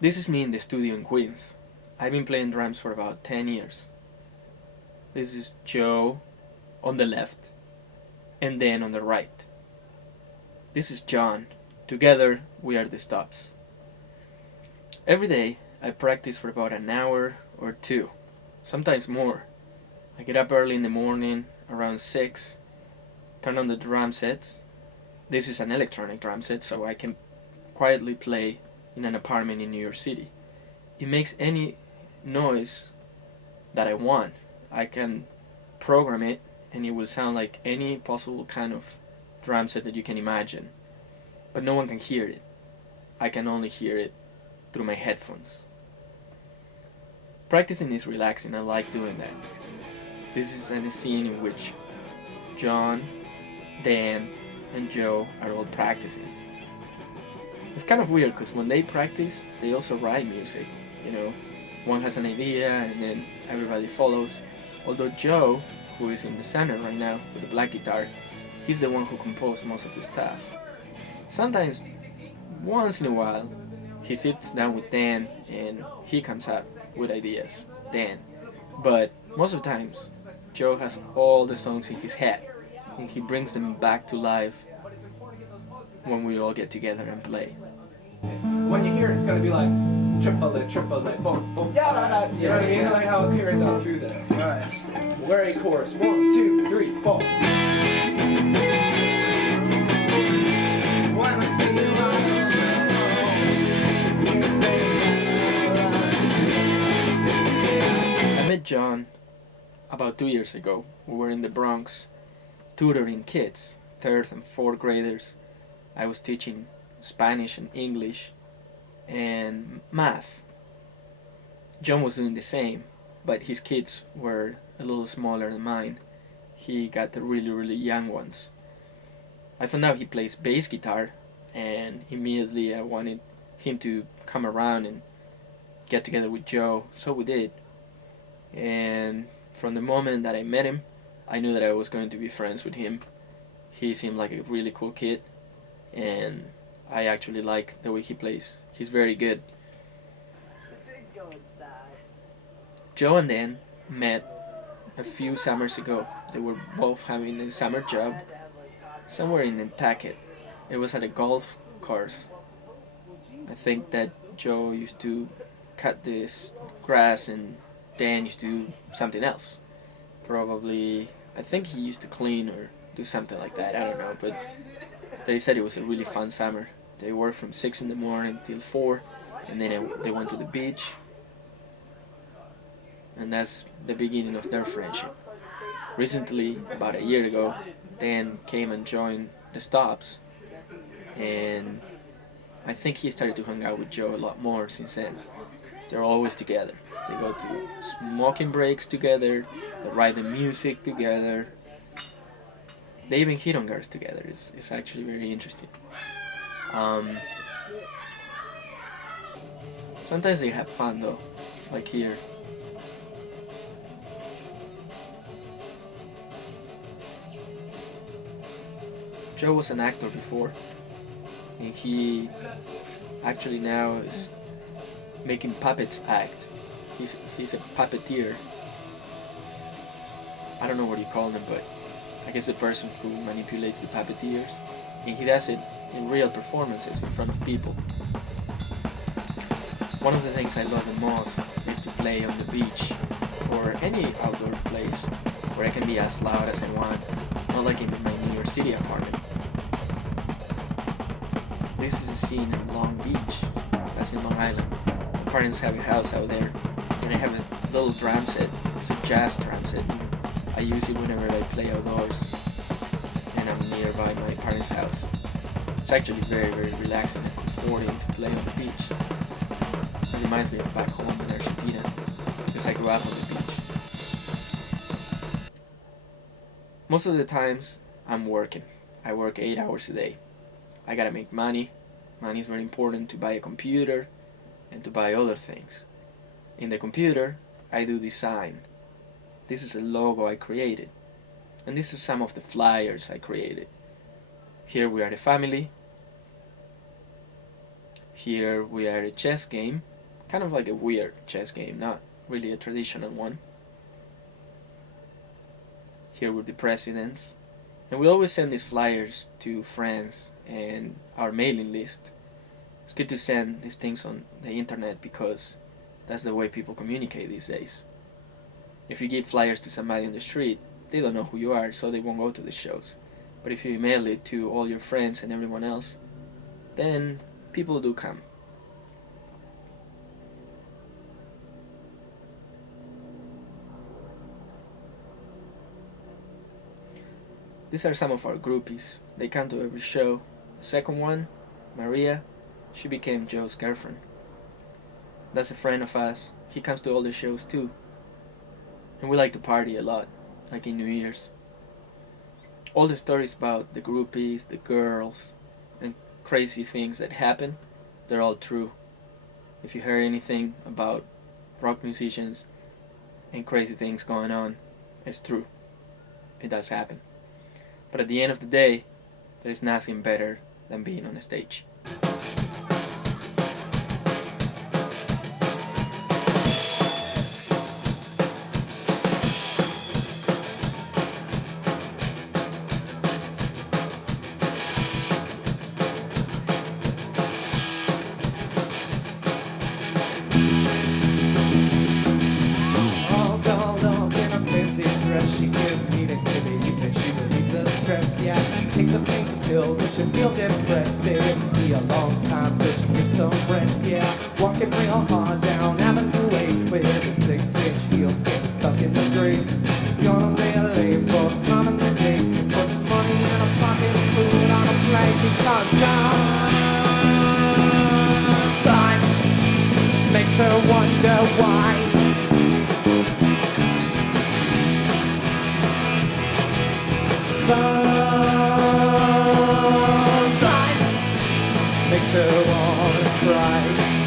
This is me in the studio in Queens. I've been playing drums for about 10 years. This is Joe on the left, and then on the right. This is John. Together, we are the stops. Every day, I practice for about an hour or two, sometimes more. I get up early in the morning, around 6, turn on the drum sets. This is an electronic drum set, so I can quietly play in an apartment in New York City. It makes any noise that I want. I can program it and it will sound like any possible kind of drum set that you can imagine. But no one can hear it. I can only hear it through my headphones. Practicing is relaxing. I like doing that. This is a scene in which John, Dan, and Joe are all practicing. It's kind of weird because when they practice, they also write music. You know, one has an idea and then everybody follows. Although Joe, who is in the center right now with the black guitar, he's the one who composed most of the stuff. Sometimes, once in a while, he sits down with Dan and he comes up with ideas. Dan. But most of the times, Joe has all the songs in his head and he brings them back to life when we all get together and play. When you hear it, it's gonna be like triple it, boom, boom, yeah, da, da, you know what I mean? Like how it carries out through there. Alright. We're a chorus. 1, 2, 3, 4. When I see you, I met John about 2 years ago. We were in the Bronx tutoring kids, 3rd and 4th graders. I was teaching Spanish and English and math. John was doing the same, but his kids were a little smaller than mine. He got the really young ones. I found out he plays bass guitar, and immediately I wanted him to come around and get together with Joe, so we did. And from the moment that I met him, I knew that I was going to be friends with him. He seemed like a really cool kid, and I actually like the way he plays. He's very good. Joe and Dan met a few summers ago. They were both having a summer job somewhere in Nantucket. It was at a golf course. I think that Joe used to cut this grass and Dan used to do something else. Probably, I think he used to clean or do something like that. I don't know, but they said it was a really fun summer. They worked from 6 in the morning till 4, and then they went to the beach, and that's the beginning of their friendship. Recently, about a year ago, Dan came and joined the Stops, and I think he started to hang out with Joe a lot more since then. They're always together. They go to smoking breaks together, they write the music together, they even hit on girls together. It's actually very interesting. Sometimes they have fun though, like here. Joe was an actor before, and he actually now is making puppets act. He's a puppeteer. I don't know what you call them, but I guess the person who manipulates the puppeteers, and he does it in real performances in front of people. One of the things I love the most is to play on the beach or any outdoor place where I can be as loud as I want, not like in my New York City apartment. This is a scene in Long Beach, that's in Long Island. My parents have a house out there, and I have a little drum set. It's a jazz drum set. I use it whenever I play outdoors, and I'm nearby my parents' house. It's actually very relaxing and comforting to play on the beach. It reminds me of back home in Argentina, because I grew up on the beach. Most of the times, I'm working. I work 8 hours a day. I gotta make money. Money is very important to buy a computer and to buy other things. In the computer, I do design. This is a logo I created. And this is some of the flyers I created. Here we are the family. Here we are at a chess game, kind of like a weird chess game, not really a traditional one. Here with the presidents. And we always send these flyers to friends and our mailing list. It's good to send these things on the internet because that's the way people communicate these days. If you give flyers to somebody on the street, they don't know who you are, so they won't go to the shows. But if you email it to all your friends and everyone else, then people do come. These are some of our groupies. They come to every show. The second one, Maria, she became Joe's girlfriend. That's a friend of us. He comes to all the shows too. And we like to party a lot, like in New Year's. All the stories about the groupies, the girls, and crazy things that happen, they're all true. If you heard anything about rock musicians and crazy things going on, it's true. It does happen. But at the end of the day, there's nothing better than being on a stage. She gives meaning to the evening. She relieves the stress, yeah. Takes a pink pill, but she feel depressed. It'll be a long time till she gets some rest, yeah. Walking real hard down Avenue 8 with the 6-inch heels getting stuck in the grave. Gonna lay late for some in the day. Put some money in her pocket, food on a plate. Because sometimes makes her wonder why. Sometimes makes her wanna cry.